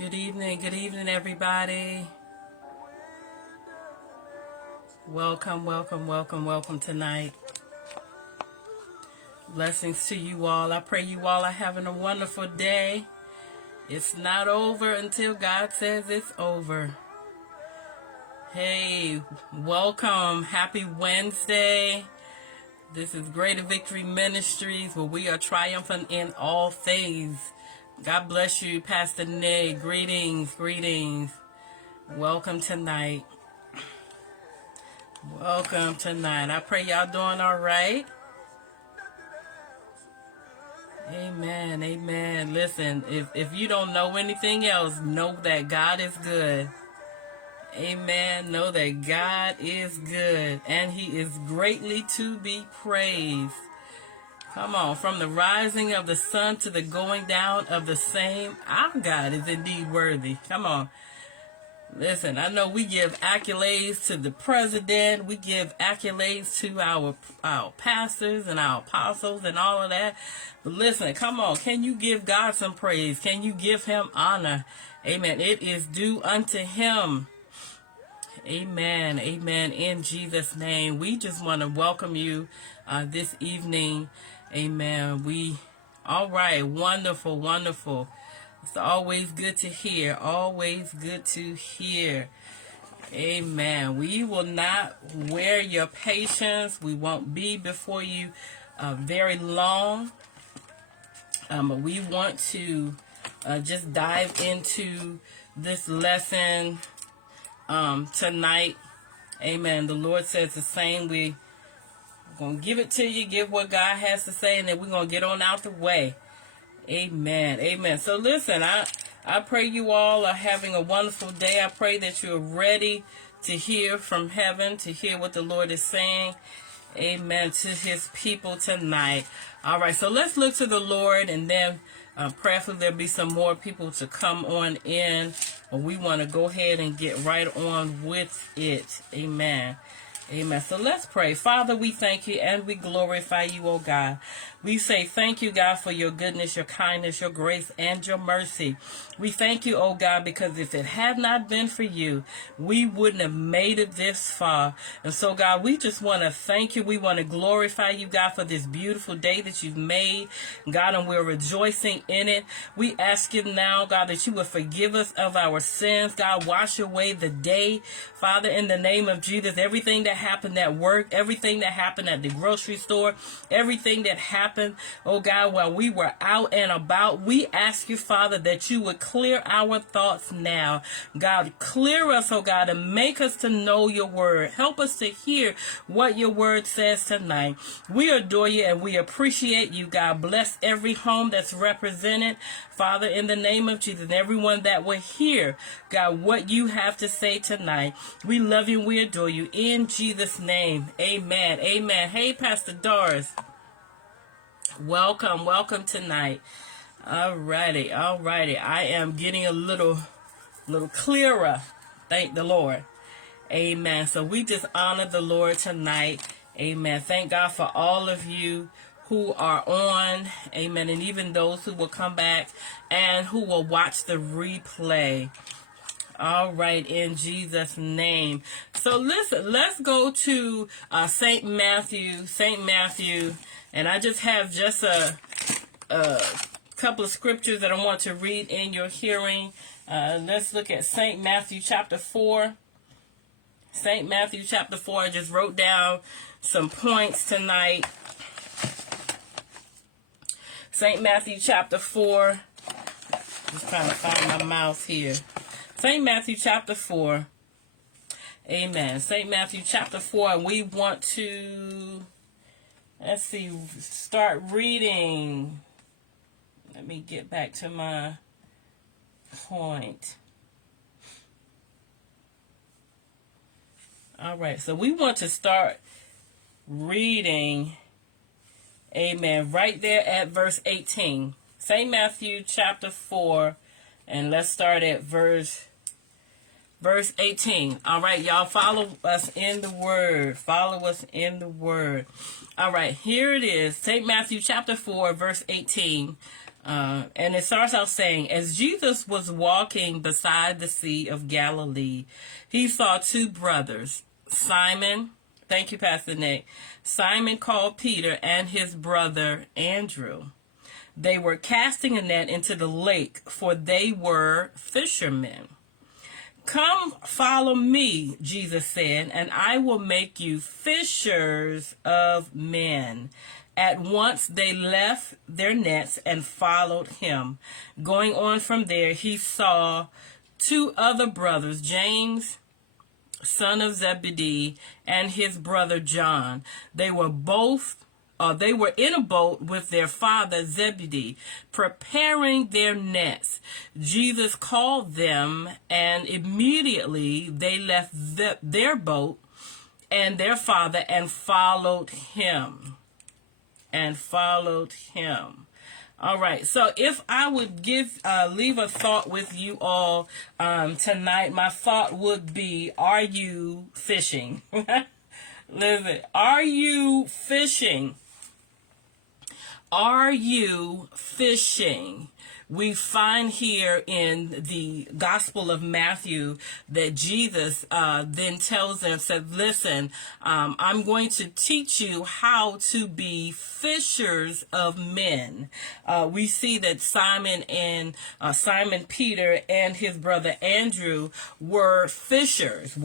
Good evening, everybody. Welcome tonight. Blessings to you all. I pray you all are having a wonderful day. It's not over until God says it's over. Hey, welcome. Happy Wednesday. This is Greater Victory Ministries, where we are triumphant in all things. God bless you, Pastor Nick. Greetings. Welcome tonight. I pray y'all doing all right. Amen. Listen, if you don't know anything else, know that God is good. Amen. Know that God is good, and He is greatly to be praised. Come on, from the rising of the sun to the going down of the same, our God is indeed worthy. Come on. Listen, I know we give accolades to the president. We give accolades to our pastors and our apostles and all of that. But listen, come on. Can you give God some praise? Can you give Him honor? Amen. It is due unto Him. Amen. In Jesus' name. We just want to welcome you this evening. Amen. All right. Wonderful. It's always good to hear. Amen. We will not wear your patience. We won't be before you very long. But we want to just dive into this lesson tonight. Amen. The Lord says the same. We're going to give it to you, give what God has to say, and then we're going to get on out the way. Amen. So listen, I pray you all are having a wonderful day. I pray that you're ready to hear from heaven, to hear what the Lord is saying. Amen. To His people tonight. All right, so let's look to the Lord, and then prayerfully there'll be some more people to come on in. We want to go ahead and get right on with it. Amen. So let's pray. Father, we thank you and we glorify you, oh God. We say thank you, God, for your goodness, your kindness, your grace, and your mercy. We thank you, oh God, because if it had not been for you, we wouldn't have made it this far. And so, God, we just want to thank you. We want to glorify you, God, for this beautiful day that you've made, God, and we're rejoicing in it. We ask you now, God, that you would forgive us of our sins. God, wash away the day, Father, in the name of Jesus. Everything that happened at work, everything that happened at the grocery store, everything that happened, oh God, while we were out and about, we ask you, Father, that you would clear our thoughts now. God, clear us, oh God, and make us to know your word. Help us to hear what your word says tonight. We adore you and we appreciate you, God. Bless every home that's represented, Father, in the name of Jesus, and everyone that will hear, God, what you have to say tonight. We love you and we adore you. In Jesus' name, amen. Hey, Pastor Doris. Welcome tonight. Alrighty. I am getting a little clearer. Thank the Lord. Amen. So we just honor the Lord tonight. Amen. Thank God for all of you who are on. Amen. And even those who will come back and who will watch the replay. All right, in Jesus' name. So listen, let's go to St. Matthew. And I just have a couple of scriptures that I want to read in your hearing. Let's look at St. Matthew chapter 4. St. Matthew chapter 4. I just wrote down some points tonight. St. Matthew chapter 4. Just trying to find my mouse here. St. Matthew chapter 4. Amen. St. Matthew chapter 4. And we want to... Let's see, start reading. Let me get back to my point. All right, so we want to start reading, amen, right there at verse 18. St. Matthew chapter 4, and let's start at verse 18. All right, y'all, follow us in the word. All right, here it is. St. Matthew chapter 4, verse 18. And it starts out saying, as Jesus was walking beside the Sea of Galilee, he saw two brothers, Simon, thank you, Pastor Nick, Simon called Peter, and his brother Andrew. They were casting a net into the lake, for they were fishermen. Come, follow me, Jesus said, and I will make you fishers of men. At once they left their nets and followed him. Going on from there, he saw two other brothers, James, son of Zebedee, and his brother John. They were in a boat with their father Zebedee, preparing their nets. Jesus called them, and immediately they left their boat and their father and followed him. All right, so if I would leave a thought with you all tonight, my thought would be, are you fishing? Listen, are you fishing? Are you fishing? We find here in the Gospel of Matthew that Jesus then tells them, said, listen, I'm going to teach you how to be fishers of men. We see that Simon Peter and his brother Andrew were fishers.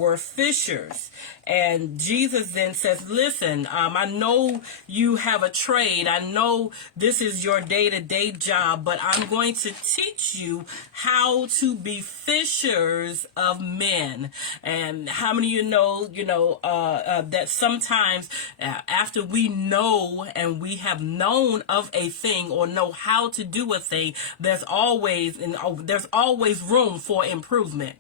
And Jesus then says, listen, I know you have a trade. I know this is your day-to-day job, but I'm going to teach you how to be fishers of men. And how many of you know that sometimes after we know and we have known of a thing or know how to do a thing, there's always room for improvement.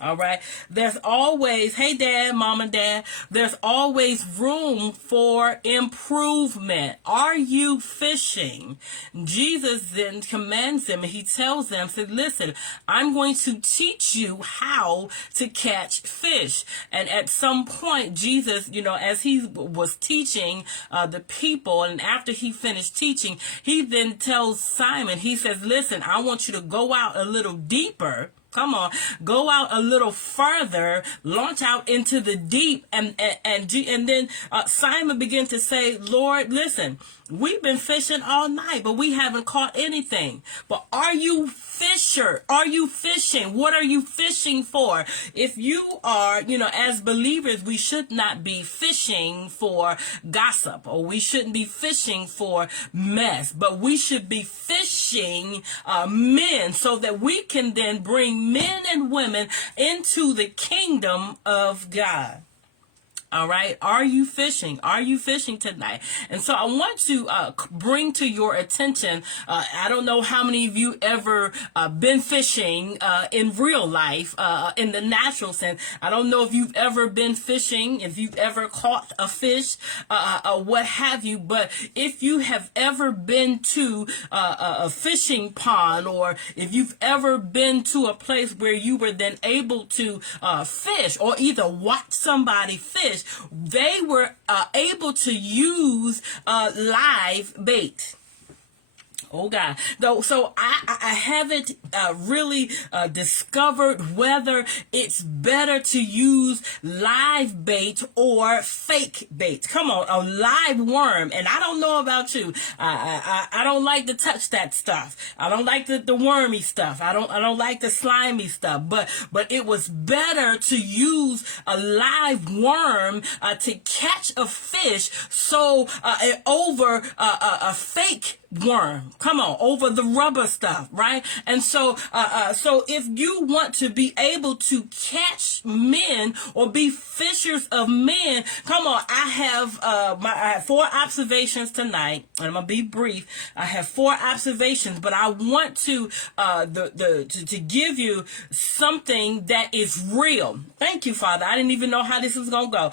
All right. There's always, hey, Dad, Mom, and Dad, there's always room for improvement. Are you fishing? Jesus then commands them, and he tells them, said, listen, I'm going to teach you how to catch fish. And at some point, Jesus, as he was teaching the people, and after he finished teaching, he then tells Simon, he says, listen, I want you to go out a little deeper. Come on, go out a little further, launch out into the deep, and then Simon began to say, Lord, listen, we've been fishing all night, but we haven't caught anything. But are you fisher? Are you fishing? What are you fishing for? If you are, as believers, we should not be fishing for gossip, or we shouldn't be fishing for mess, but we should be fishing men so that we can then bring men and women into the kingdom of God. All right. Are you fishing? Are you fishing tonight? And so I want to bring to your attention, I don't know how many of you ever been fishing in real life, in the natural sense. I don't know if you've ever been fishing, if you've ever caught a fish, what have you. But if you have ever been to a fishing pond, or if you've ever been to a place where you were then able to fish, or either watch somebody fish, they were able to use live bait. Oh God. So I haven't really discovered whether it's better to use live bait or fake bait. Come on, a live worm. And I don't know about you. I don't like to touch that stuff. I don't like the wormy stuff. I don't like the slimy stuff. But it was better to use a live worm to catch a fish over a fake worm. Come on, over the rubber stuff, right? And so if you want to be able to catch men or be fishers of men, come on, I have 4 observations tonight, and I'm gonna be brief. I have 4 observations, but I want to give you something that is real. Thank you, Father. I didn't even know how this was gonna go.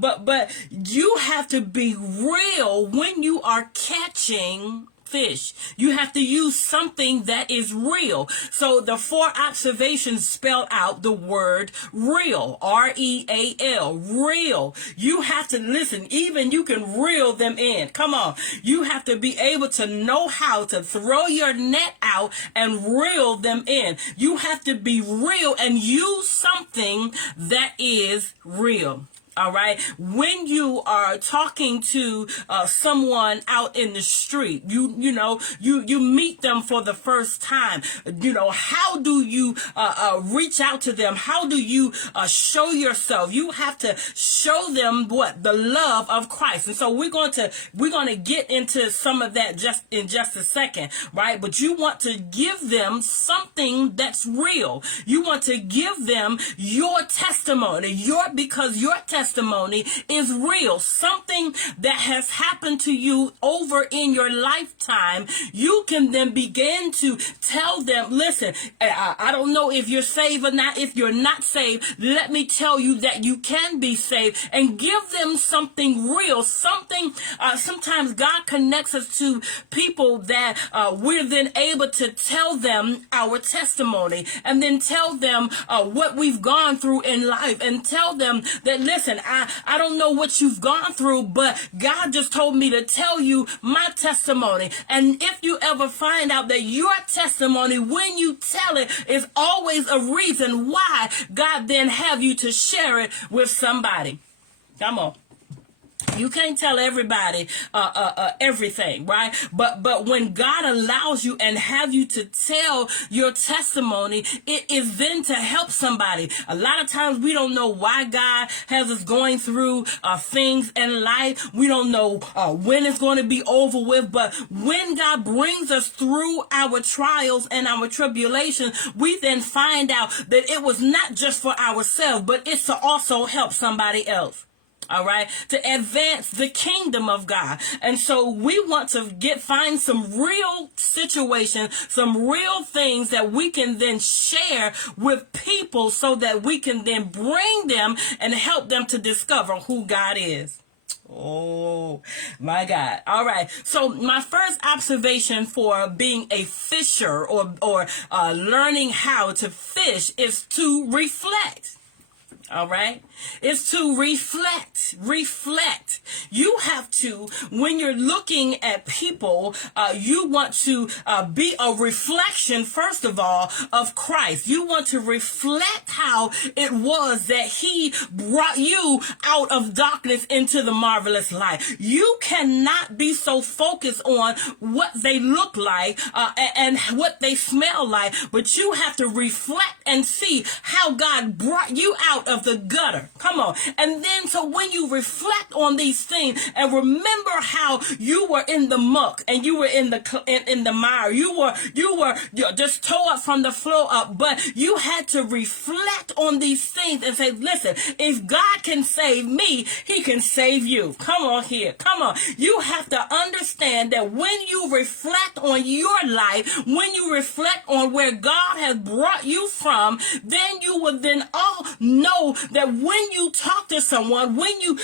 But you have to be real when you are catching fish. You have to use something that is real. So the 4 observations spell out the word real, R-E-A-L, real. You have to listen, even you can reel them in. Come on. You have to be able to know how to throw your net out and reel them in. You have to be real and use something that is real. All right. When you are talking to someone out in the street, you meet them for the first time. How do you reach out to them? How do you show yourself? You have to show them the love of Christ. And so we're going to get into some of that in just a second, right? But you want to give them something that's real. You want to give them your testimony, because your testimony is real, something that has happened to you over in your lifetime. You can then begin to tell them, listen, I don't know if you're saved or not. If you're not saved, let me tell you that you can be saved, and give them something real, something. Sometimes God connects us to people that we're then able to tell them our testimony, and then tell them what we've gone through in life, and tell them that, listen, I don't know what you've gone through, but God just told me to tell you my testimony. And if you ever find out that your testimony, when you tell it, is always a reason why God then have you to share it with somebody. Come on. You can't tell everybody everything, right? But when God allows you and have you to tell your testimony, it is then to help somebody. A lot of times we don't know why God has us going through things in life. We don't know when it's going to be over with. But when God brings us through our trials and our tribulations, we then find out that it was not just for ourselves, but it's to also help somebody else. All right, to advance the kingdom of God. And so we want to find some real situations, some real things that we can then share with people, so that we can then bring them and help them to discover who God is. Oh my God. All right. So my first observation for being a fisher or learning how to fish is to reflect. All right. It's to reflect. You have to, when you're looking at people, you want to be a reflection, first of all, of Christ. You want to reflect how it was that he brought you out of darkness into the marvelous light. You cannot be so focused on what they look like and what they smell like, but you have to reflect and see how God brought you out of the gutter. Come on. And then so when you reflect on these things and remember how you were in the muck and you were in the mire, you were just tore up from the floor up, but you had to reflect on these things and say, listen, if God can save me, he can save you. Come on here. Come on. You have to understand that when you reflect on your life, when you reflect on where God has brought you from, then you will then all know that when you talk to someone, when you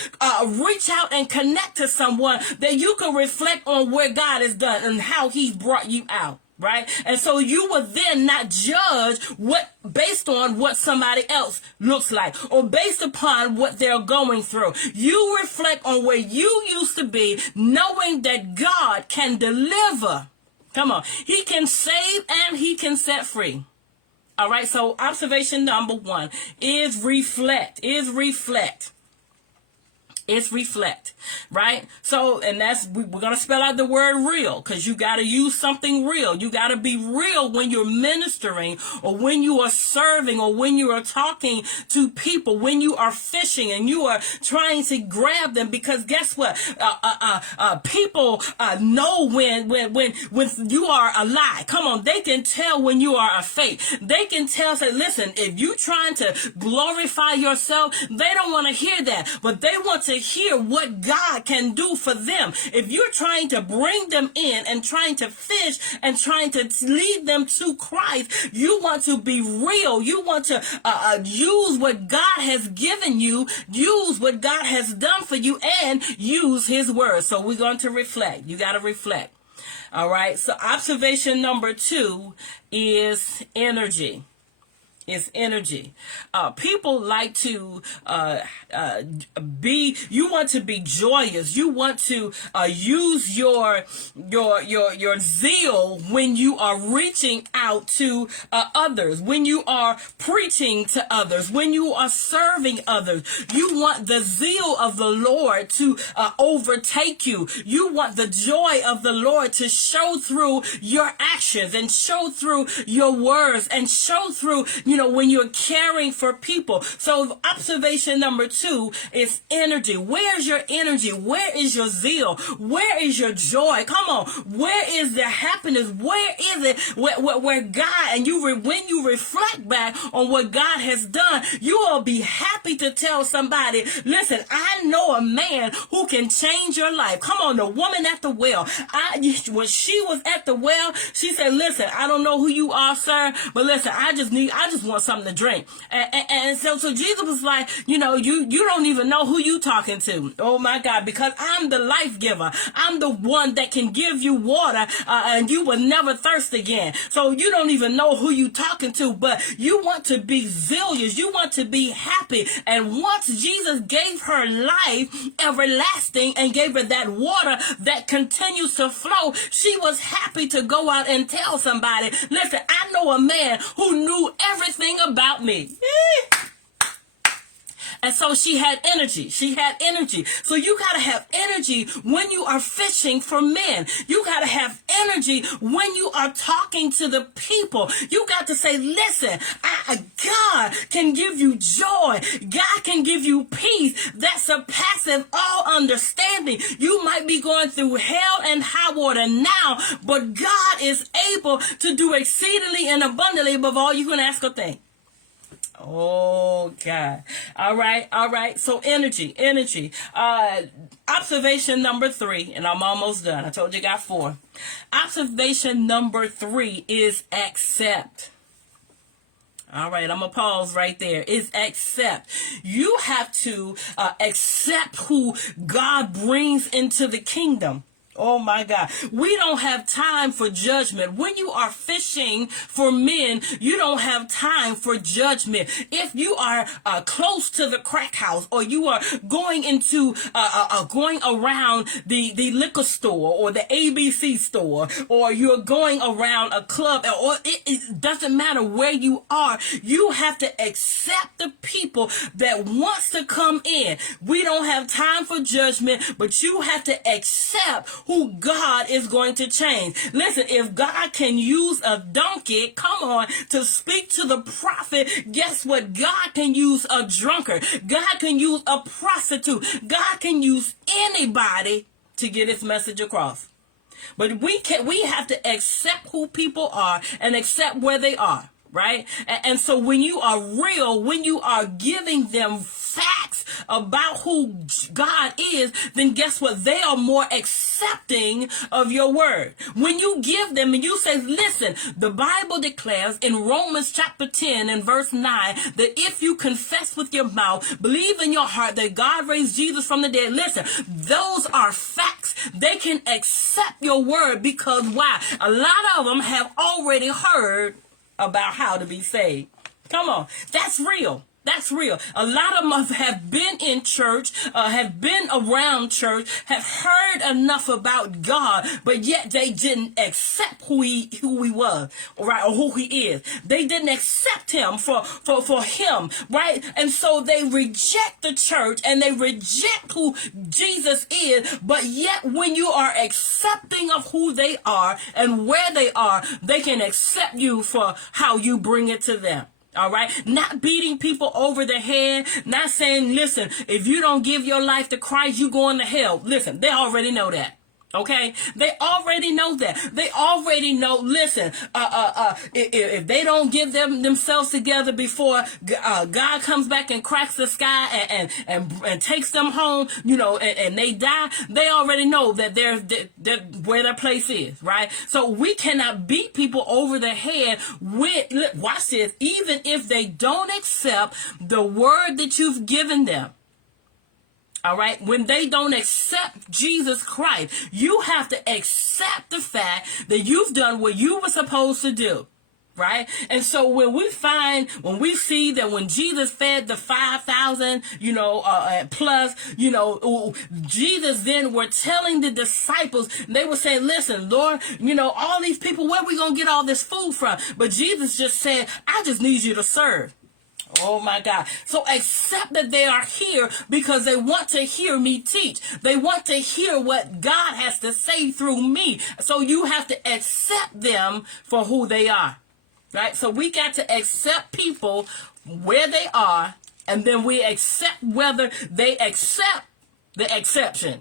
reach out and connect to someone, that you can reflect on where God has done and how he's brought you out. Right? And so you will then not judge based on what somebody else looks like or based upon what they're going through. You reflect on where you used to be, knowing that God can deliver. Come on. He can save and he can set free. All right. So observation number 1 is reflect. It's reflect, right? So, and we're going to spell out the word real, because you got to use something real. You got to be real when you're ministering or when you are serving or when you are talking to people, when you are fishing and you are trying to grab them, because guess what? People know when you are a lie. Come on. They can tell when you are a fake. They can tell, say, listen, if you trying to glorify yourself, they don't want to hear that, but they want to hear what God can do for them. If you're trying to bring them in and trying to fish and trying to lead them to Christ, you want to be real. You want to use what God has given you, use what God has done for you, and use his word. So we're going to reflect. You got to reflect. All right. So observation number 2 is energy. It's energy. People like to you want to be joyous. You want to use your zeal when you are reaching out to others, when you are preaching to others, when you are serving others. You want the zeal of the Lord to overtake you. You want the joy of the Lord to show through your actions and show through your words and show through, when you're caring for people. So observation number 2 is energy. Where's your energy? Where is your zeal? Where is your joy? Come on. Where is the happiness? Where is it? Where God, and when you reflect back on what God has done, you will be happy to tell somebody, listen, I know a man who can change your life. Come on, the woman at the well. When she was at the well, she said, listen, I don't know who you are, sir, but listen, I just want something to drink. And so Jesus was like, you don't even know who you talking to. Oh my God, because I'm the life giver. I'm the one that can give you water, and you will never thirst again. So you don't even know who you talking to, but you want to be zealous. You want to be happy. And once Jesus gave her life everlasting and gave her that water that continues to flow, she was happy to go out and tell somebody, listen, I know a man who knew everything about me. And so she had energy. She had energy. So you got to have energy when you are fishing for men. You got to have energy when you are talking to the people. You got to say, listen, God can give you joy. God can give you peace that surpasses all understanding. You might be going through hell and high water now, but God is able to do exceedingly and abundantly above all you can ask or think. Oh, God. All right. So energy. Observation number 3, and I'm almost done. I told you I got 4. Observation number 3 is accept. All right, I'm going to pause right there. Is accept. You have to accept who God brings into the kingdom. Oh my God. We don't have time for judgment. When you are fishing for men, you don't have time for judgment. If you are close to the crack house, or you are going into going around the liquor store or the ABC store, or you're going around a club, or it doesn't matter where you are, you have to accept the people that wants to come in. We don't have time for judgment, but you have to accept who God is going to change. Listen, if God can use a donkey, come on, to speak to the prophet, guess what? God can use a drunkard. God can use a prostitute. God can use anybody to get his message across. But we have to accept who people are and accept where they are. Right? And so when you are real, when you are giving them facts about who God is, then guess what? They are more accepting of your word. When you give them and you say, listen, the Bible declares in Romans chapter 10 and verse 9 that if you confess with your mouth, believe in your heart that God raised Jesus from the dead, listen, those are facts. They can accept your word because why? A lot of them have already heard about how to be saved. Come on. That's real. That's real. A lot of them have been in church, have been around church, have heard enough about God, but yet they didn't accept who he was, right, or who he is. They didn't accept him for him, right? And so they reject the church and they reject who Jesus is, but yet when you are accepting of who they are and where they are, they can accept you for how you bring it to them. All right. Not beating people over the head. Not saying, listen, if you don't give your life to Christ, you going to hell. Listen, they already know that. Okay, they already know that. They already know. Listen, if they don't get themselves together before God comes back and cracks the sky and takes them home, and they die, they already know that they're where their place is, right? So we cannot beat people over the head with, watch this, even if they don't accept the word that you've given them. All right. When they don't accept Jesus Christ, you have to accept the fact that you've done what you were supposed to do. Right. And so when we see that when Jesus fed the 5,000, plus, Jesus then were telling the disciples, they were saying, listen, Lord, all these people, where are we going to get all this food from? But Jesus just said, I just need you to serve. Oh my God. So accept that they are here because they want to hear me teach. They want to hear what God has to say through me. So you have to accept them for who they are. Right? So we got to accept people where they are, and then we accept whether they accept the exception.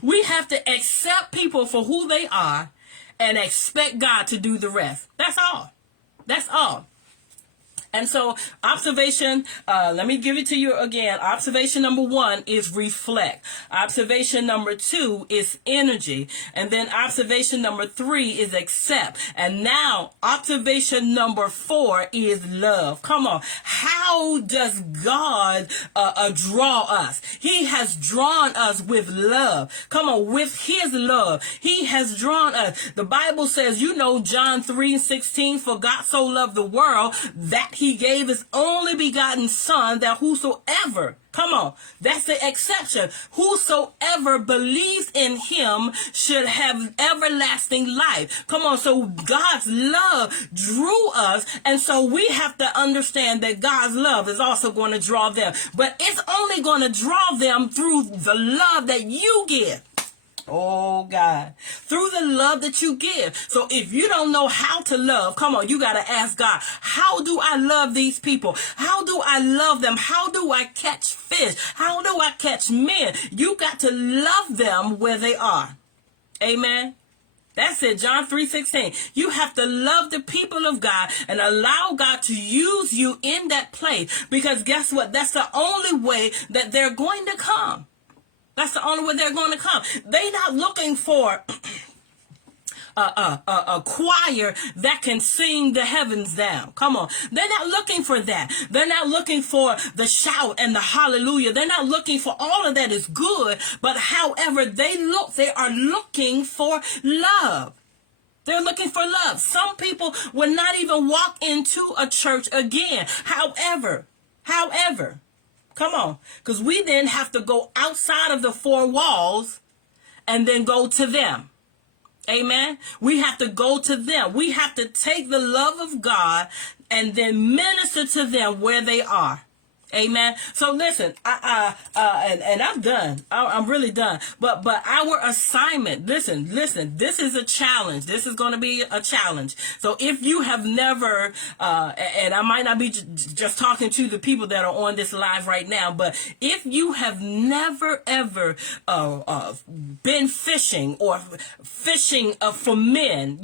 We have to accept people for who they are and expect God to do the rest. That's all. That's all. And so observation, let me give it to you again. Observation number 1 is reflect. Observation number 2 is energy. And then observation number 3 is accept. And now observation number 4 is love. Come on. How does God draw us? He has drawn us with love. Come on, with his love. He has drawn us. The Bible says, John 3:16, for God so loved the world that he gave his only begotten son, that whosoever, come on, that's the exception, whosoever believes in him should have everlasting life. Come on, so God's love drew us, and so we have to understand that God's love is also going to draw them. But it's only going to draw them through the love that you give. Oh God, through the love that you give. So if you don't know how to love, come on, you got to ask God, how do I love these people? How do I love them? How do I catch fish? How do I catch men? You got to love them where they are. Amen. That's it, John 3:16. You have to love the people of God and allow God to use you in that place, because guess what? That's the only way that they're going to come. That's the only way they're going to come. They're not looking for a choir that can sing the heavens down. Come on. They're not looking for that. They're not looking for the shout and the hallelujah. They're not looking for all of that is good. But however they are looking for love. They're looking for love. Some people will not even walk into a church again. However, come on, because we then have to go outside of the 4 walls and then go to them. Amen. We have to go to them. We have to take the love of God and then minister to them where they are. Amen. So listen, and I'm done. I'm really done. But our assignment, listen, this is a challenge. This is going to be a challenge. So if you have never, and I might not be just talking to the people that are on this live right now, but if you have never ever been fishing or fishing for men,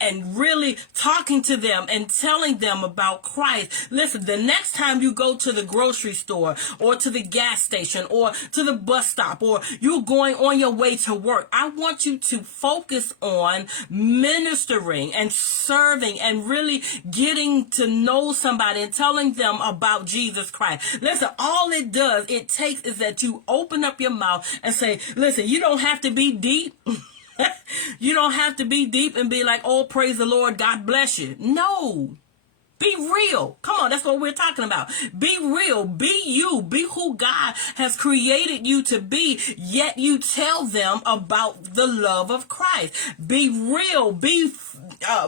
and really talking to them and telling them about Christ, listen, the next time you go to the grocery store or to the gas station or to the bus stop, or you're going on your way to work, I want you to focus on ministering and serving and really getting to know somebody and telling them about Jesus Christ. Listen, all it takes is that you open up your mouth and say, listen, you don't have to be deep. You don't have to be deep and be like, oh, praise the Lord, God bless you. No. Be real. Come on, that's what we're talking about. Be real. Be you. Be who God has created you to be, yet you tell them about the love of Christ. Be real.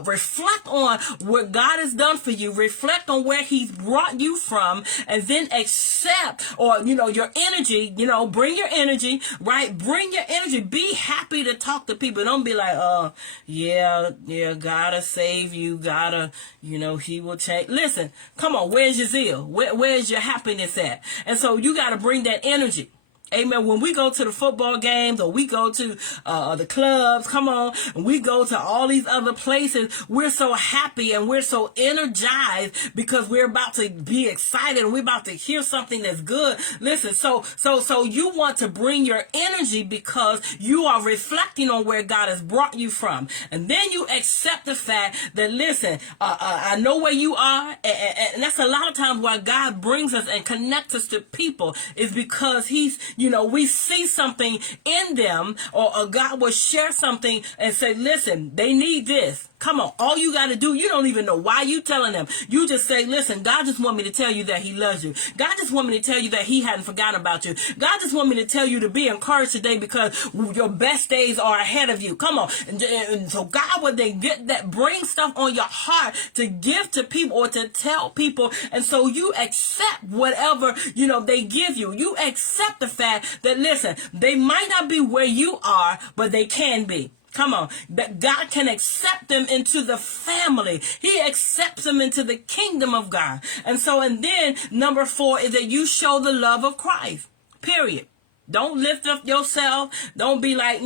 Reflect on what God has done for you. Reflect on where he's brought you from, and then accept, or, your energy, bring your energy, right? Bring your energy. Be happy to talk to people. Don't be like, yeah, gotta save you. Gotta, he will take. Listen, come on, where's your zeal? Where's your happiness at? And so you got to bring that energy. Amen. When we go to the football games or we go to the clubs, come on, and we go to all these other places, we're so happy and we're so energized because we're about to be excited and we're about to hear something that's good. Listen, so you want to bring your energy because you are reflecting on where God has brought you from. And then you accept the fact that, listen, I know where you are. And that's a lot of times why God brings us and connects us to people is because we see something in them, or God will share something and say, listen, they need this. Come on. All you got to do, you don't even know why you telling them. You just say, listen, God just want me to tell you that he loves you. God just want me to tell you that he hadn't forgotten about you. God just want me to tell you to be encouraged today because your best days are ahead of you. Come on. And so God, when they get that, bring stuff on your heart to give to people or to tell people. And so you accept whatever, they give you. You accept the fact that, listen, they might not be where you are, but they can be. Come on, that God can accept them into the family. He accepts them into the kingdom of God. And then number 4 is that you show the love of Christ, period. Don't lift up yourself. Don't be like,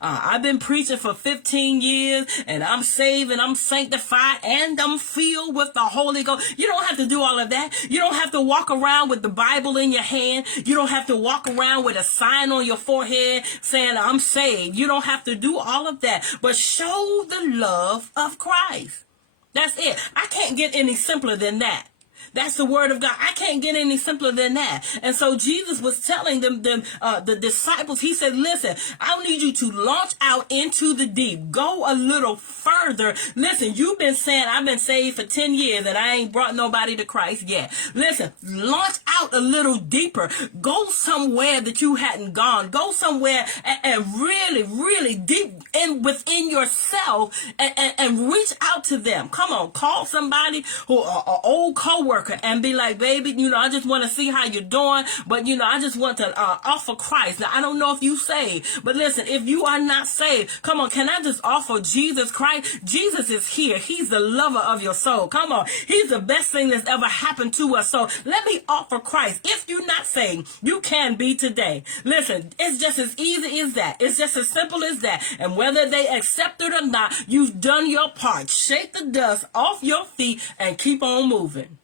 I've been preaching for 15 years and I'm saved and I'm sanctified and I'm filled with the Holy Ghost. You don't have to do all of that. You don't have to walk around with the Bible in your hand. You don't have to walk around with a sign on your forehead saying I'm saved. You don't have to do all of that, but show the love of Christ. That's it. I can't get any simpler than that. That's the word of God. I can't get any simpler than that. And so Jesus was telling the disciples, he said, listen, I need you to launch out into the deep. Go a little further. Listen, you've been saying, I've been saved for 10 years and I ain't brought nobody to Christ yet. Listen, launch out a little deeper. Go somewhere that you hadn't gone. Go somewhere and really, really deep within yourself and reach out to them. Come on, call somebody who an old coworker and be like, baby, I just want to see how you're doing, but I just want to offer Christ. Now, I don't know if you saved, but listen, if you are not saved, come on, can I just offer Jesus Christ? Jesus is here. He's the lover of your soul. Come on, he's the best thing that's ever happened to us. So let me offer Christ. If you're not saved, you can be today. Listen, it's just as easy as that. It's just as simple as that. And whether they accept it or not, you've done your part. Shake the dust off your feet and keep on moving.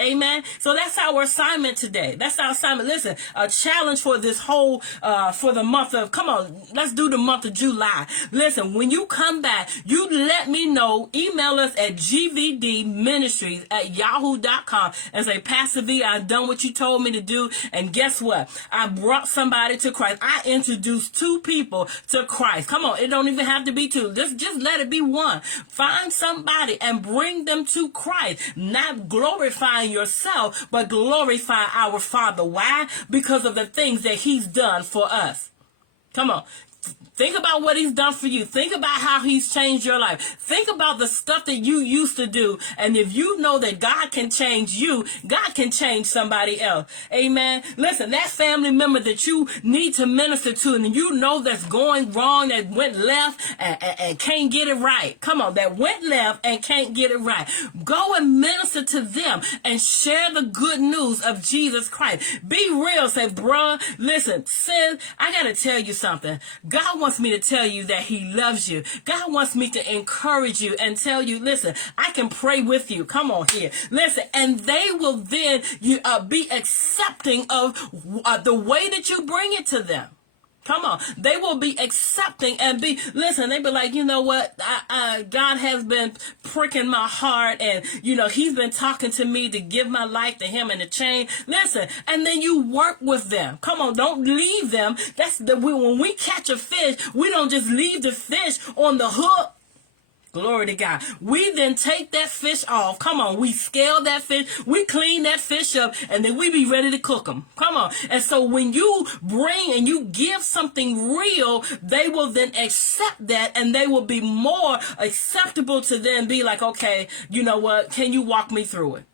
Amen. So that's our assignment today. That's our assignment. Listen, a challenge for this whole, for the month of, come on, let's do the month of July. Listen, when you come back, you let me know, email us at gvdministries@yahoo.com and say, Pastor V, I've done what you told me to do. And guess what? I brought somebody to Christ. I introduced 2 people to Christ. Come on. It don't even have to be 2. Just let it be 1. Find somebody and bring them to Christ. Not glorifying yourself, but glorify our Father. Why? Because of the things that he's done for us. Come on. Think about what he's done for you. Think about how he's changed your life. Think about the stuff that you used to do. And if you know that God can change you, God can change somebody else. Amen. Listen, that family member that you need to minister to and you know that's going wrong, that went left and can't get it right. Come on, that went left and can't get it right. Go and minister to them and share the good news of Jesus Christ. Be real. Say, bruh, listen, sis, I got to tell you something. God wants me to tell you that he loves you. God wants me to encourage you and tell you, listen, I can pray with you. Come on here. Listen, and they will then be accepting of the way that you bring it to them. Come on. They will be accepting and listen, they be like, you know what? God has been pricking my heart and, he's been talking to me to give my life to him and to change. Listen, and then you work with them. Come on, don't leave them. When we catch a fish, we don't just leave the fish on the hook. Glory to God. We then take that fish off. Come on. We scale that fish. We clean that fish up and then we be ready to cook them. Come on. And so when you bring and you give something real, they will then accept that and they will be more acceptable to them. Be like, okay, you know what? Can you walk me through it?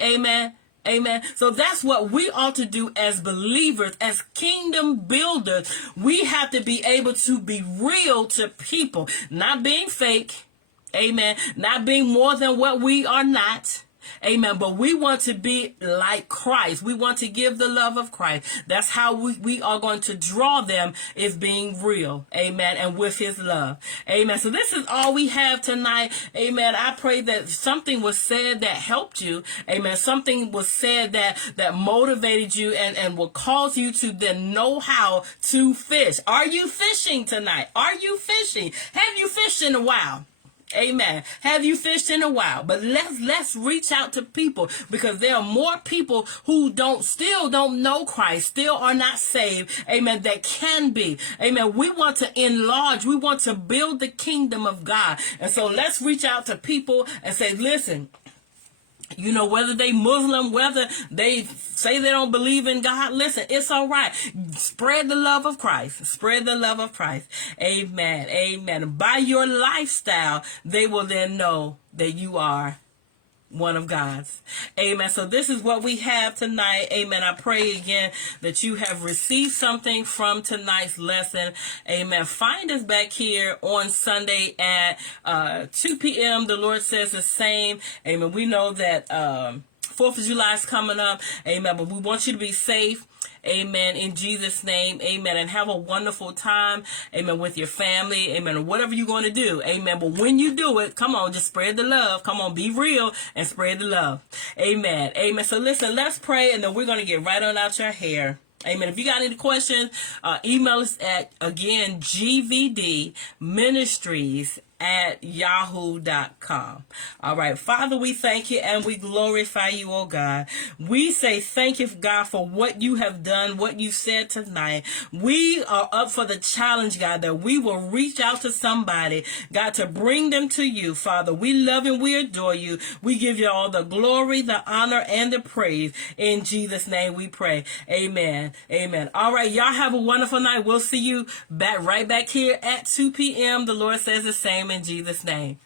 Amen. Amen. So that's what we ought to do as believers, as kingdom builders. We have to be able to be real to people, not being fake. Amen. Not being more than what we are not. Amen. But we want to be like Christ. We want to give the love of Christ. That's how we are going to draw them, is being real. Amen. And with his love. Amen. So this is all we have tonight. Amen. I pray that something was said that helped you. Amen. Something was said that motivated you and will cause you to then know how to fish. Are you fishing tonight? Are you fishing? Have you fished in a while? Amen. Have you fished in a while? But let's reach out to people, because there are more people who still don't know Christ, still are not saved. Amen. That can be. Amen. We want to enlarge. We want to build the kingdom of God. And so let's reach out to people and say, listen, you know, whether they Muslim, whether they say they don't believe in God, listen, it's all right. Spread the love of Christ. Spread the love of Christ. Amen. Amen. By your lifestyle, they will then know that you are one of God's. Amen. So this is what we have tonight. Amen. I pray again that you have received something from tonight's lesson. Amen. Find us back here on Sunday at 2 p.m. The Lord says the same. Amen. We know that 4th of July is coming up. Amen. But we want you to be safe. Amen. In Jesus' name. Amen. And have a wonderful time. Amen. With your family. Amen. Whatever you're going to do. Amen. But when you do it, come on, just spread the love. Come on, be real and spread the love. Amen. Amen. So listen, let's pray, and then we're going to get right on out your hair. Amen. If you got any questions, email us at, again, gvdministries@yahoo.com. All right. Father, we thank you and we glorify you, oh God. We say thank you, God, for what you have done, what you said tonight. We are up for the challenge, God, that we will reach out to somebody, God, to bring them to you, Father. We love and we adore you. We give you all the glory, the honor, and the praise. In Jesus' name we pray. Amen. Amen. All right. Y'all have a wonderful night. We'll see you right back here at 2 p.m. The Lord says the same, in Jesus' name.